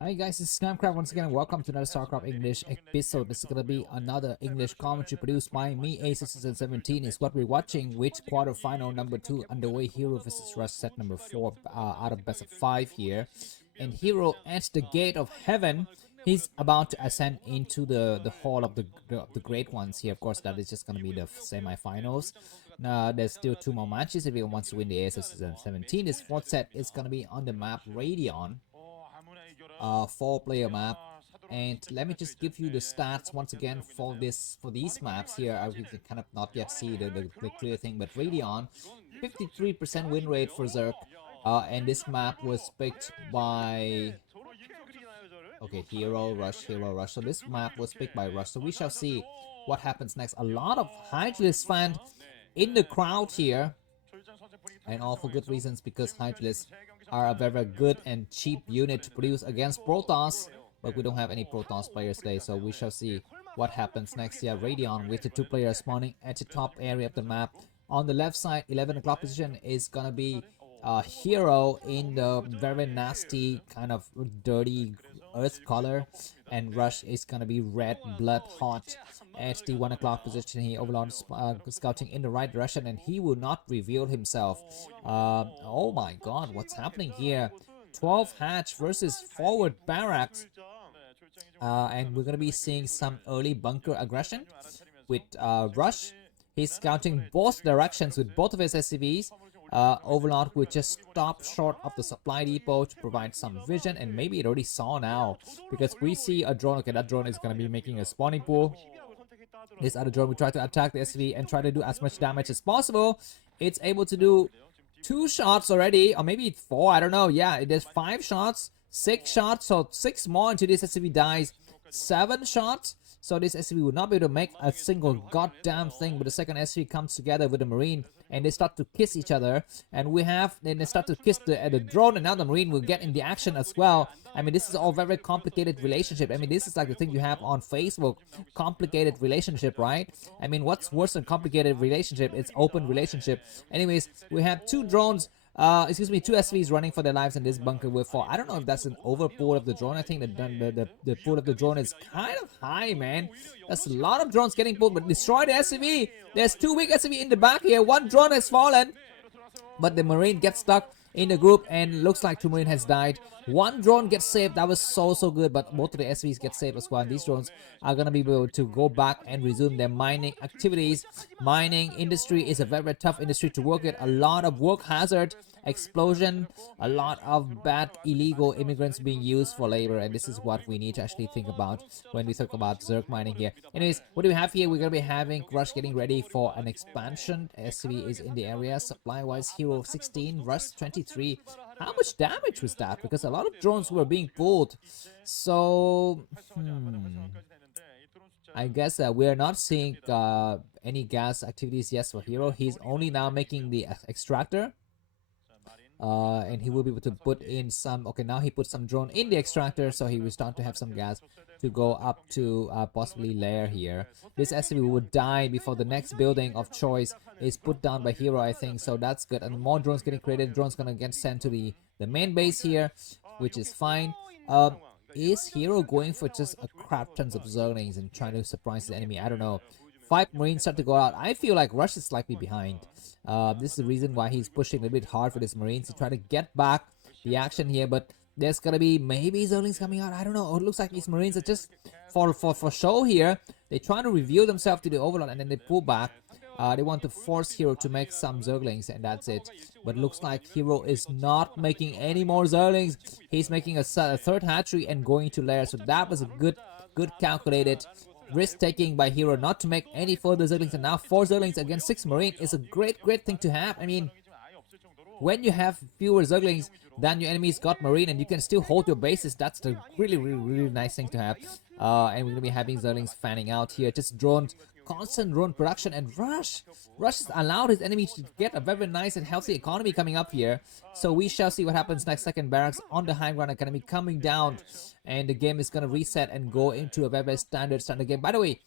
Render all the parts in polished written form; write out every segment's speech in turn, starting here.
Hi guys, this is Starcraft once again. Welcome to another Starcraft English episode. This is gonna be another English commentary produced by me. ASL S17 is what we're watching. Which quarterfinal number 2 underway? Hero versus Rush set number 4 out of best of 5 here. And Hero at the gate of heaven. He's about to ascend into the hall of the great ones here. Of course, that is just gonna be the semi-finals. There's still 2 more matches if he wants to win the ASL S17. This 4th set is gonna be on the map Radeon. 4-player map, and let me just give you the stats once again for these maps here. I can kind of not yet see the clear thing, but Radeon 53% win rate for Zerk, and this map was picked by Hero Rush. So this map was picked by Rush, so we shall see what happens next. A lot of Hydralisk fans in the crowd here, and all for good reasons, because Hydralisk are a very good and cheap unit to produce against Protoss, but we don't have any Protoss players today, so we shall see what happens next here. Radeon with the 2 players spawning at the top area of the map. On the left side, 11 o'clock position is gonna be Hero in the very nasty kind of dirty earth color, and Rush is gonna be red blood hot at the 1 o'clock position. He overlord scouting in the right direction, and he will not reveal himself. Oh my god, what's happening here? 12 hatch versus forward barracks, and we're gonna be seeing some early bunker aggression with Rush. He's scouting both directions with both of his SCVs. Overlord will just stop short of the supply depot to provide some vision, and maybe it already saw now, because we see a drone. Okay, that drone is going to be making a spawning pool. This other drone will try to attack the SV and try to do as much damage as possible. It's able to do 2 shots already, or maybe 4, I don't know. Yeah, it does 5 shots, 6 shots, so 6 more until this SV dies. 7 shots. So this SV will not be able to make a single goddamn thing, but the second SV comes together with the Marine, and they start to kiss each other, and then they start to kiss the drone, and now the Marine will get in the action as well. I mean, this is all very complicated relationship. I mean, this is like the thing you have on Facebook, complicated relationship, right? I mean, what's worse than complicated relationship? It's open relationship. Anyways, we have 2 drones. 2 SVs running for their lives in this bunker with 4. I don't know if that's an overpool of the drone. I think the pool of the drone is kind of high, man. There's a lot of drones getting pulled, but destroy the SCV. There's 2 weak SCV in the back here. 1 drone has fallen, but the Marine gets stuck in the group, and looks like 2 Marine has died. 1 drone gets saved. That was so good, but both of the SVs get saved as well. And these drones are gonna be able to go back and resume their mining activities. Mining industry is a very tough industry to work at. A lot of work hazard, explosion, a lot of bad illegal immigrants being used for labor, and this is what we need to actually think about when we talk about Zerk mining here. Anyways, what do we have here? We're gonna be having Rush getting ready for an expansion. SCV is in the area. Supply wise, Hero 16, Rush 23. How much damage was that? Because a lot of drones were being pulled. So I guess we're not seeing any gas activities yet for Hero. He's only now making the extractor, and he will be able to put in some. Okay, now he put some drone in the extractor, so he will start to have some gas to go up to possibly lair here. This SCV would die before the next building of choice is put down by Hero, I think, so that's good. And more drones getting created. Drones gonna get sent to the main base here, which is fine. Is Hero going for just a crap tons of Zerlings and trying to surprise the enemy? I don't know. 5 Marines start to go out. I feel like Rush is slightly behind. This is the reason why he's pushing a little bit hard for his Marines to try to get back the action here, but there's gonna be maybe Zerlings coming out. I don't know. It looks like these Marines are just for show here. They try to reveal themselves to the Overlord, and then they pull back. They want to force Hero to make some Zerglings, and that's it. But looks like Hero is not making any more Zerglings. He's making a 3rd hatchery and going to lair. So that was a good calculated risk-taking by Hero not to make any further Zerglings. And now 4 Zerglings against 6 Marine is a great thing to have. I mean, when you have fewer Zerglings than your enemies got Marine, and you can still hold your bases, that's the really nice thing to have. And we're gonna be having Zerlings fanning out here. Just drones, constant drone production, and Rush has allowed his enemies to get a very nice and healthy economy coming up here. So we shall see what happens next. Second barracks on the high ground academy coming down, and the game is gonna reset and go into a very standard game. By the way,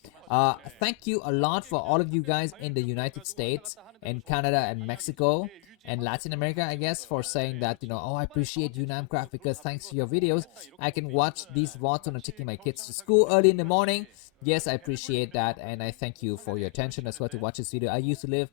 thank you a lot for all of you guys in the United States and Canada and Mexico and Latin America, I guess, for saying that, you know, oh, I appreciate you, Namcraft, because thanks to your videos, I can watch these VODs when I'm taking my kids to school early in the morning. Yes, I appreciate that, and I thank you for your attention as well to watch this video. I used to live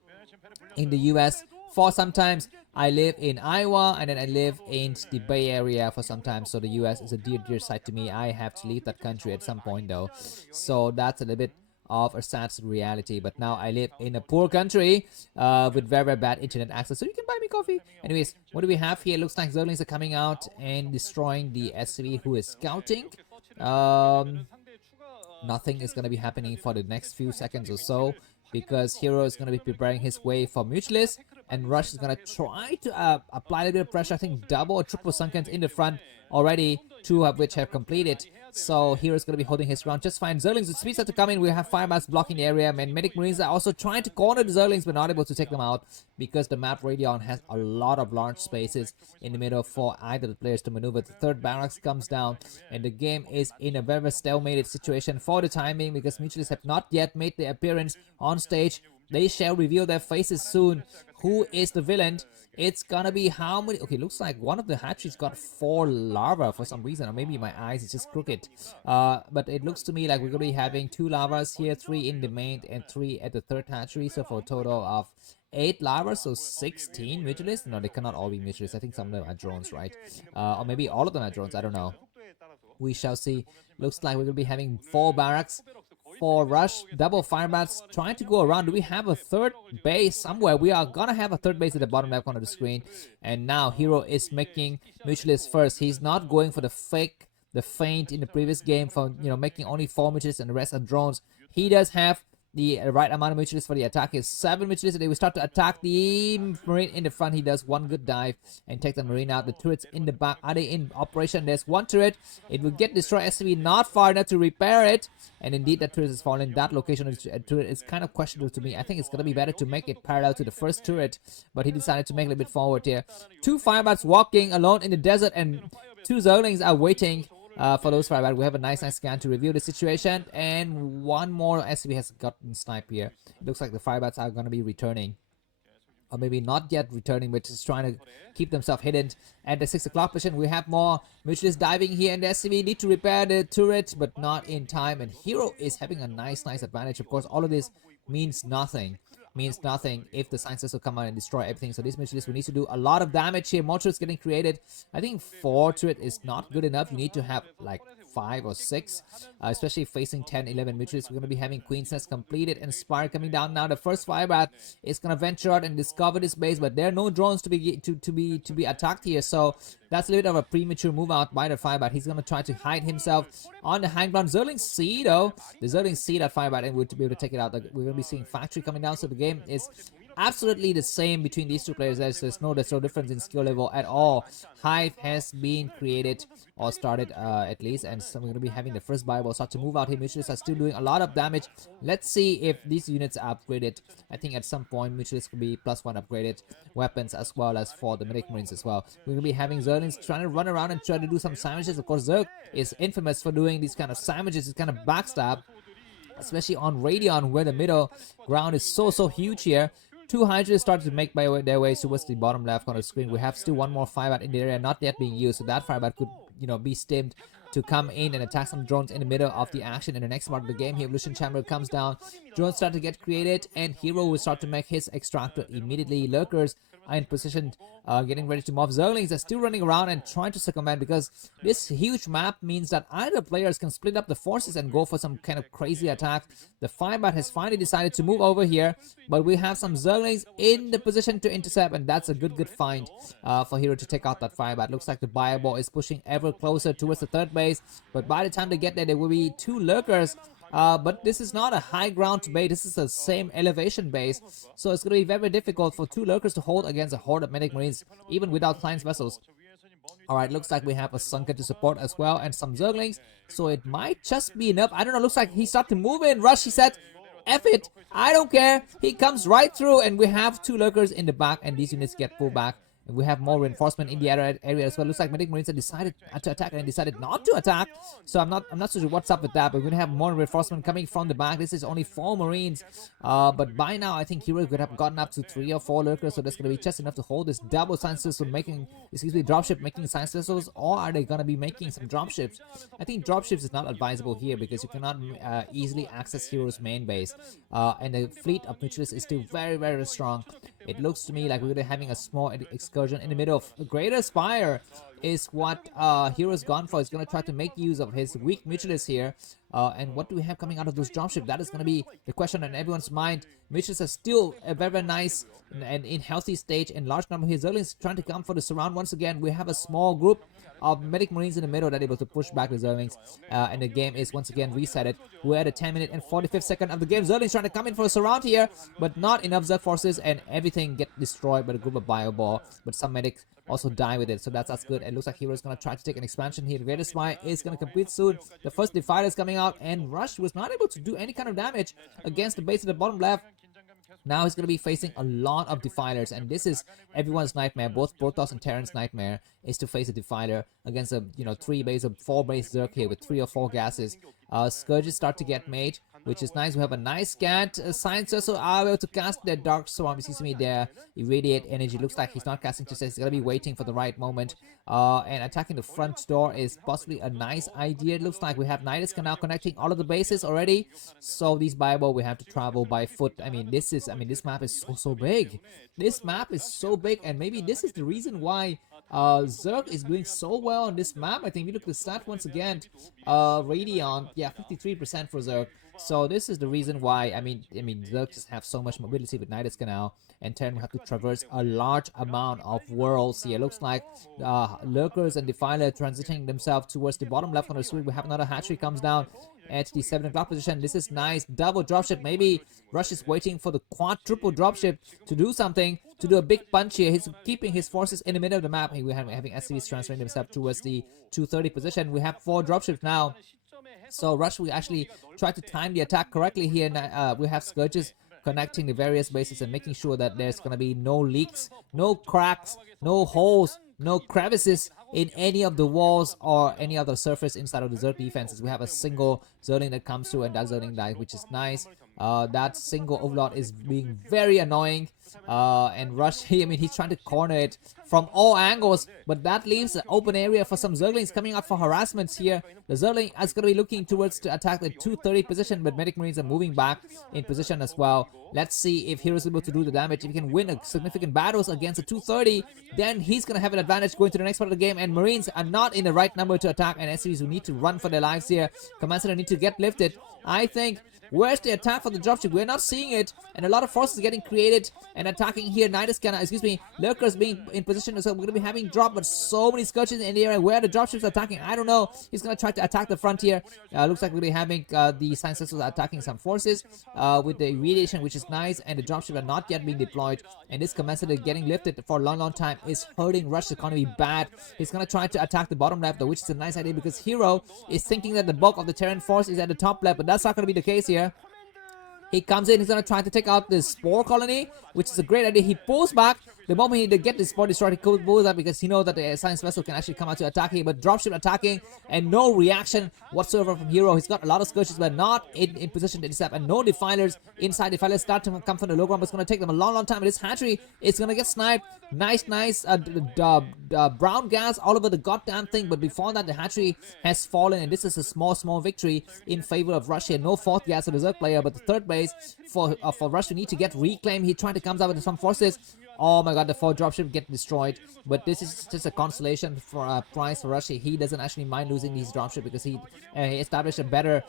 in the US for some times. I live in Iowa, and then I live in the Bay Area for some time. So the US is a dear side to me. I have to leave that country at some point though. So that's a little bit of a sad reality. But now I live in a poor country with very bad internet access. So you can buy me coffee. Anyways, what do we have here? Looks like Zerlings are coming out and destroying the SCV who is scouting. Nothing is going to be happening for the next few seconds or so, because Hero is going to be preparing his way for Mutalisk, and Rush is going to try to apply a little bit of pressure. I think double or triple Sunkens in the front already, 2 of which have completed. So Hero is going to be holding his ground just fine. Zerlings with speed start to come in. We have Firebats blocking the area, and Medic Marines are also trying to corner the Zerlings, but not able to take them out because the map Radeon has a lot of large spaces in the middle for either the players to maneuver. The third barracks comes down, and the game is in a very stalemated situation for the time being, because Mutalists have not yet made their appearance on stage. They shall reveal their faces soon. Who is the villain? It's gonna be how many? Okay, looks like one of the hatcheries got 4 larvae for some reason, or maybe my eyes is just crooked. But it looks to me like we're gonna be having 2 larvas here, 3 in the main and 3 at the third hatchery. So for a total of 8 larvae, so 16 Mutalists. No, they cannot all be Mutalists. I think some of them are drones, right? Or maybe all of them are drones. I don't know. We shall see. Looks like we're gonna be having 4 barracks. For Rush, double Firebats trying to go around. Do we have a third base somewhere? We are gonna have a third base at the bottom left corner of the screen. And now Hero is making Mutalisk first. He's not going for the feint in the previous game for, you know, making only 4 Mutalists and the rest are drones. He does have the right amount of Mutalists for the attack. Is 7 Mutalists, and they will start to attack the Marine in the front. He does 1 good dive and take the Marine out. The turrets in the back, are they in operation? There's 1 turret. It will get destroyed. SCV not far enough to repair it, and indeed that turret is falling. That location of the turret is kind of questionable to me. I think it's gonna be better to make it parallel to the first turret, but he decided to make it a little bit forward here. 2 Firebats walking alone in the desert, and 2 Zerlings are waiting for those Firebats. We have a nice scan to review the situation, and 1 more SCV has gotten sniped here. It looks like the Firebats are going to be returning, or maybe not yet returning, but just trying to keep themselves hidden. At the 6 o'clock position, we have more Mutalists diving here, and the SCV need to repair the turret, but not in time, and Hero is having a nice advantage. Of course, all of this means nothing if the sciences will come out and destroy everything. So this Mutalisk will need to do a lot of damage here. More turrets getting created. I think 4 turret is not good enough. You need to have like 5 or 6, especially facing 10, 11 Mutalists. We're going to be having Queen's Nest completed and Spire coming down now. The first Firebat is going to venture out and discover this base, but there are no drones to be attacked here. So that's a little bit of a premature move out by the Firebat. He's going to try to hide himself on the high ground. Zerlings see though. The Zerlings see that Firebat and will be able to take it out. We're going to be seeing Factory coming down. So the game is absolutely the same between these 2 players. There's no difference in skill level at all. Hive has been created or started at least, and so we're going to be having the first Bible start to move out here. Mutalists are still doing a lot of damage. Let's see if these units are upgraded. I think at some point Mutalists will be +1 upgraded weapons, as well as for the Medic Marines as well. We're going to be having Zerlings trying to run around and try to do some sandwiches. Of course, Zerg is infamous for doing these kind of sandwiches, this kind of backstab, especially on Radeon, where the middle ground is so huge here. 2 Hydras started to make their way towards the bottom left corner of the screen. We have still 1 more Firebat in the area not yet being used, so that Firebat could, you know, be stimmed to come in and attack some drones in the middle of the action. In the next part of the game here, Evolution Chamber comes down, drones start to get created, and Hero will start to make his extractor immediately. Lurkers are in position, getting ready to mob. Zerlings are still running around and trying to circumvent, because this huge map means that either players can split up the forces and go for some kind of crazy attack. The Firebat has finally decided to move over here, but we have some Zerlings in the position to intercept, and that's a good find for Hero to take out that Firebat. Looks like the Bioball is pushing ever closer towards the third base, but by the time they get there, there will be 2 Lurkers. But this is not a high ground base. This is the same elevation base, so it's going to be very difficult for 2 Lurkers to hold against a horde of Medic Marines, even without Klein's vessels. Alright, looks like we have a Sunken to support as well, and some Zerglings, so it might just be enough. I don't know, looks like he started to move in. Rush, he said, F it, I don't care. He comes right through, and we have 2 Lurkers in the back, and these units get pulled back. And we have more reinforcement in the area as well. Looks like Medic Marines have decided to attack and decided not to attack. So I'm not so sure what's up with that. But we're gonna have more reinforcement coming from the back. This is only 4 Marines. But by now I think Hero could have gotten up to 3 or 4 lurkers. So that's gonna be just enough to hold this double science vessel making, excuse me, dropship making science vessels, or are they gonna be making some dropships? I think dropships is not advisable here because you cannot easily access Hero's main base. And the fleet of Mutalisk is still very, very strong. It looks to me like we're gonna be having a small excursion in the middle of a Greater Spire is what Hero's gone for. He's gonna try to make use of his weak Mutalisk here. And what do we have coming out of those dropships? That is gonna be the question on everyone's mind. Mutalisk are still a very, very nice and in healthy stage, and large number here. Zerlings trying to come for the surround once again. We have a small group of Medic Marines in the middle that are able to push back the Zerlings, and the game is once again resetted. We're at a 10-minute and 45th second of the game. Zerlings trying to come in for a surround here, but not enough Zerg forces, and everything get destroyed by the group of Bioball. But some medics also die with it, so that's good. It looks like Hero is gonna try to take an expansion here. The Greater Spire is gonna complete soon. The first Defiler is coming out, and Rush was not able to do any kind of damage against the base at the bottom left. Now he's going to be facing a lot of Defilers, and this is everyone's nightmare. Both Protoss and Terran's nightmare is to face a Defiler against a 3 base or 4 base Zerg here with 3 or 4 gases. Scourges start to get made, which is nice. We have a nice scant. Science also are able to cast their Dark Swarm. You see me there. Irradiate energy. Looks like he's not casting just he's going to be waiting for the right moment. And attacking the front door is possibly a nice idea. It looks like we have Nidus now connecting all of the bases already. So these Bible we have to travel by foot. This map is so big. This map is so big, and maybe this is the reason why Zerg is doing so well on this map. I think we look at the stat once again. Radeon, yeah, 53% for Zerg. So this is the reason why. Zerg just have so much mobility with Nidus Canal, and Terran will have to traverse a large amount of worlds here. Looks like Lurkers and Defiler transitioning themselves towards the bottom left on the screen. We have another hatchery comes down at the 7 o'clock position. This is nice. Double dropship. Maybe Rush is waiting for the quadruple dropship to do something, to do a big punch here. He's keeping his forces in the middle of the map. We're having SCVs transferring themselves towards the 230 position. We have 4 dropships now. So Rush will actually try to time the attack correctly here. We have Scourges connecting the various bases and making sure that there's going to be no leaks, no cracks, no holes, no crevices in any of the walls or any other surface inside of the Zerg defenses. We have a single Zerling that comes through, and that Zerling dies, which is nice. That single Overlord is being very annoying. And Rush, he's trying to corner it from all angles, but that leaves an open area for some Zerglings coming out for harassments here. The Zerling is going to be looking towards to attack the 230 position, but Medic Marines are moving back in position as well. Let's see if Hero is able to do the damage. If he can win a significant battles against the 230, then he's going to have an advantage going to the next part of the game, and Marines are not in the right number to attack, and SCVs will need to run for their lives here. Command Center need to get lifted. I think, where's the attack for the dropship? We're not seeing it, and a lot of forces getting created and attacking here. Lurkers being in position, so we're going to be having drop, but so many Scourges in the area. Where the dropships are attacking, I don't know. He's going to try to attack the frontier. Looks like we're going to be having the Science Vessels attacking some forces with the radiation, which is nice, and the dropships are not yet being deployed. And this Command Center getting lifted for a long time is hurting Rush's economy bad. He's going to try to attack the bottom left, though, which is a nice idea because Hero is thinking that the bulk of the Terran force is at the top left, but that's not going to be the case here. He comes in, he's going to try to take out the Spore Colony, which is a great idea. He pulls back. The moment he get the Spore destroyed, he pulls up because he knows that the Science Vessel can actually come out to attack him. But dropship attacking and no reaction whatsoever from Hero. He's got a lot of Scourges, but not in position to intercept. And no Defilers inside. Defilers start to come from the low ground, but it's going to take them a long time. And this hatchery is going to get sniped. Nice brown gas all over the goddamn thing. But before that, the hatchery has fallen, and this is a small victory in favor of Russia. No 4th gas for the Zerg player, but the 3rd base for Russia need to get reclaimed. He tried to come out with some forces. Oh my god, the 4 dropship get destroyed. But this is just a consolation for a prize for Russia. He doesn't actually mind losing these dropship because he established a better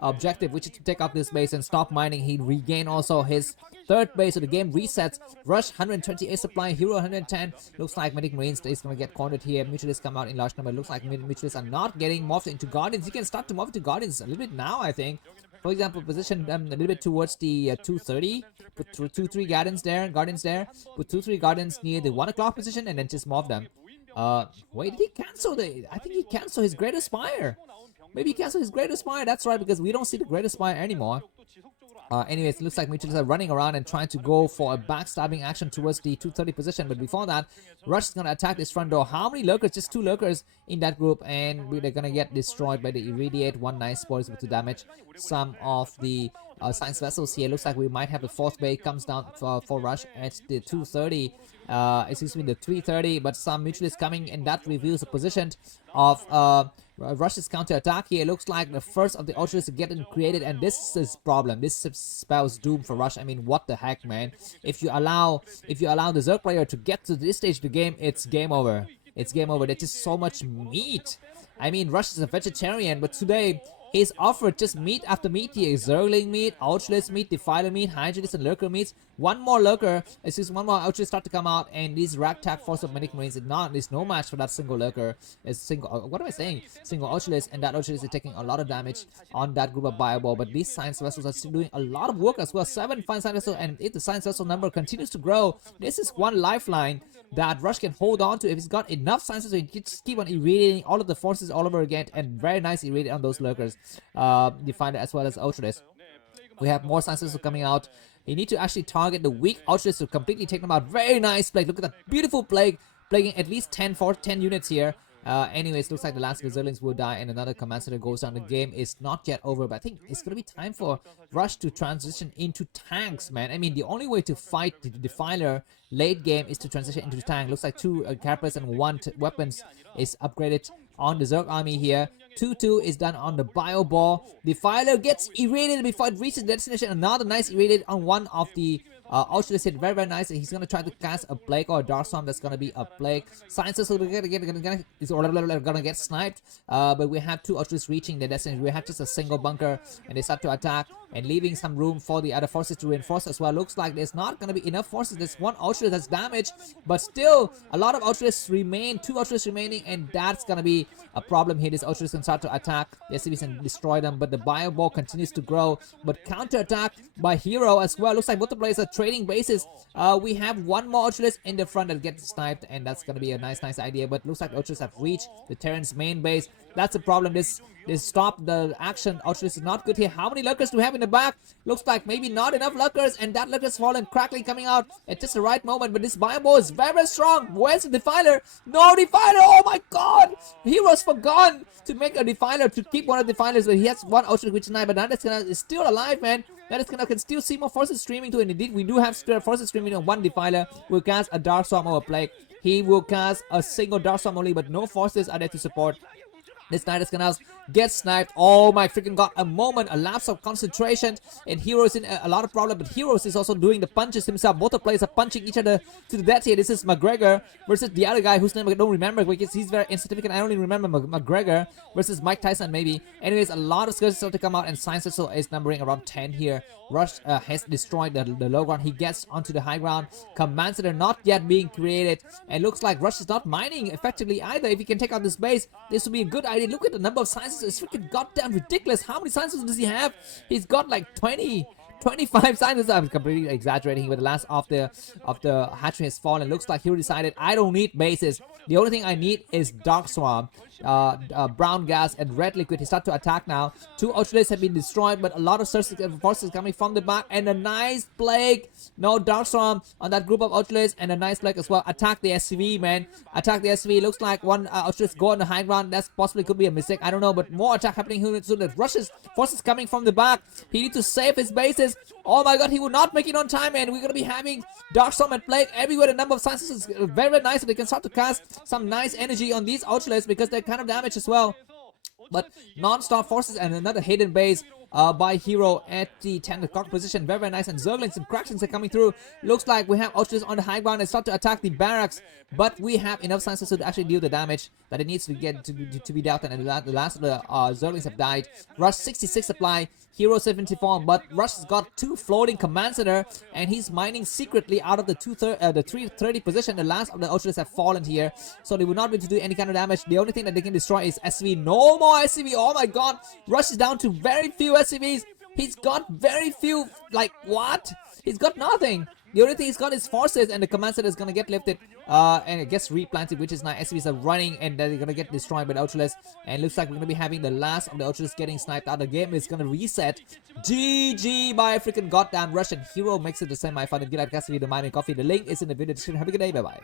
objective, which is to take out this base and stop mining. He regained also his 3rd base, so the game resets. Rush 128 supply, Hero 110. Looks like Medic Marines is going to get cornered here. Mutalisk come out in large number. Looks like Mutalisk are not getting morphed into Guardians. He can start to morph into Guardians a little bit now, I think. For example, position them a little bit towards the 230. Put 2-3 Guardians there. Put 2-3 Guardians near the 1 o'clock position and then just morph them. Wait, did he cancel I think he canceled his Greater Spire. Maybe he canceled his Greater Spire. That's right, because we don't see the Greater Spire anymore. Anyways, looks like Mutalisk are running around and trying to go for a backstabbing action towards the 230 position. But before that, Rush is going to attack this front door. How many lurkers? Just 2 lurkers in that group. And they're going to get destroyed by the Irradiate. One nice spot is able to damage some of the science vessels here. Looks like we might have the 4th bay comes down for Rush at the 230. Excuse me, the 330. But some Mutalisk coming, and that reveals the position of Rush's counter attack here. Looks like the first of the Ultras to get created, and this is problem. This spells doom for Rush. I mean, what the heck, man? If you allow the Zerg player to get to this stage of the game, it's game over. It's game over. There's just so much meat. I mean, Rush is a vegetarian, but today he's offered just meat after meat here. Zergling meat, Ultras meat, Defiler meat, Hydralis and Lurker meats. One more Lurker, one more Ultras start to come out, and these ragtag force of Medic Marines is no match for that single Lurker. What am I saying? Single Ultras, and that Ultras is taking a lot of damage on that group of Bioball. But these Science Vessels are still doing a lot of work as well. 7 fine Science Vessels, and if the Science Vessel number continues to grow, this is one lifeline that Rush can hold on to if he's got enough Science Vessels. He can just keep on irradiating all of the forces all over again, and very nice irradiate on those Lurkers. Defiler as well as Ultras. We have more Science Vessels coming out. You need to actually target the weak Ultras to completely take them out. Very nice plague. Look at that beautiful plague, plaguing at least 10 units here. Anyways, looks like the last Resilience will die and another Command Center goes down. The game is not yet over, but I think it's going to be time for Rush to transition into tanks, man. I mean, the only way to fight the Defiler late game is to transition into tank. Looks like 2 Carapace and 1 weapons is upgraded on the Zerg army here. 2-2 is done on the Bio Ball. Defiler gets irradiated before it reaches the destination. Another nice irradiate on one of the Ultras hit. Very nice. He's going to try to cast a Plague or a Dark Storm. That's going to be a Plague. Sciences are going to get sniped. But we have 2 Ultras reaching their destination. We have just a single bunker, and they start to attack and leaving some room for the other forces to reinforce as well. Looks like there's not going to be enough forces. There's 1 Ultra that's damaged, but still a lot of Ultras remain. 2 Ultras remaining, and that's going to be a problem here. These Ultras can start to attack the SCVs and destroy them, but the Bio Ball continues to grow. But counter attack by Hero as well. Looks like both the players are trading bases. We have 1 more Ultras in the front that gets sniped, and that's going to be a nice idea. But looks like Ultras have reached the Terran's main base. That's the problem. This stop the action. Ultras is not good here. How many Lurkers do we have in the back? Looks like maybe not enough Lurkers, and that Lurker's fallen, crackling coming out at just the right moment. But this Bio is very strong. Where's the Defiler? No Defiler! Oh my god! Heroes forgotten to make a Defiler, to keep one of the Defilers, but he has 1 Ultra which tonight, but that is still alive, man. That is can still see more forces streaming to it. Indeed, we do have forces streaming on 1 Defiler. We'll cast a Dark Storm or a Plague. He will cast a single Dark Storm only, but no forces are there to support. This Nidus Canals gets sniped. Oh my freaking god, a moment, a lapse of concentration, and Heroes in a lot of problem, but Heroes is also doing the punches himself. Both the players are punching each other to the death here. This is McGregor versus the other guy whose name I don't remember because he's very insignificant. I only remember McGregor versus Mike Tyson maybe. Anyways, a lot of skills start to come out, and Science Vessel is numbering around 10 here. Rush has destroyed the low ground. He gets onto the high ground. Command Center not yet being created, and looks like Rush is not mining effectively either. If he can take out this base, this would be a good idea. Look at the number of sciences. It's freaking goddamn ridiculous. How many sciences does he have? He's got like 25 sciences. I'm completely exaggerating, but the last of the hatchery has fallen. Looks like he decided, I don't need bases. The only thing I need is Dark Swarm, brown gas, and red liquid. He start to attack now. 2 Ultras have been destroyed, but a lot of forces coming from the back, and a nice Plague. No Dark Storm on that group of Ultras, and a nice Plague as well. Attack the SCV, man. Attack the SCV. Looks like 1 Ultras go on the high ground. That's possibly could be a mistake. I don't know, but more attack happening here soon. The Rush's forces coming from the back. He needs to save his bases. Oh my god, he will not make it on time, and we're going to be having Dark Storm and Plague everywhere. The number of sciences is very nice, so they can start to cast some nice energy on these Ultras because they're kind of damaged as well. But non-stop forces and another hidden base by Hero at the 10 o'clock position. Very nice, and Zerglings and Cracklings are coming through. Looks like we have Ultras on the high ground and start to attack the barracks, but we have enough sciences to actually deal the damage that it needs to get to be dealt, and the last of the Zerglings have died. Rush 66 supply, Hero 74, but Rush has got 2 floating Command Center, and he's mining secretly out of the 330 position. The last of the Ultras have fallen here, so they will not be able to do any kind of damage. The only thing that they can destroy is SCV. No more SCV. Oh my god, Rush is down to very few SCVs. He's got very few, like what? He's got nothing. The only thing he's got is forces, and the command center is gonna get lifted and it gets replanted, which is nice. SCVs are running and they're gonna get destroyed by the Ultralisk. And looks like we're gonna be having the last of the Ultralisk getting sniped out. The game is gonna reset. GG by freaking goddamn Russian hero makes it the semi-final. Get out, guys, if you don't mind and coffee. The link is in the video description. Have a good day. Bye bye.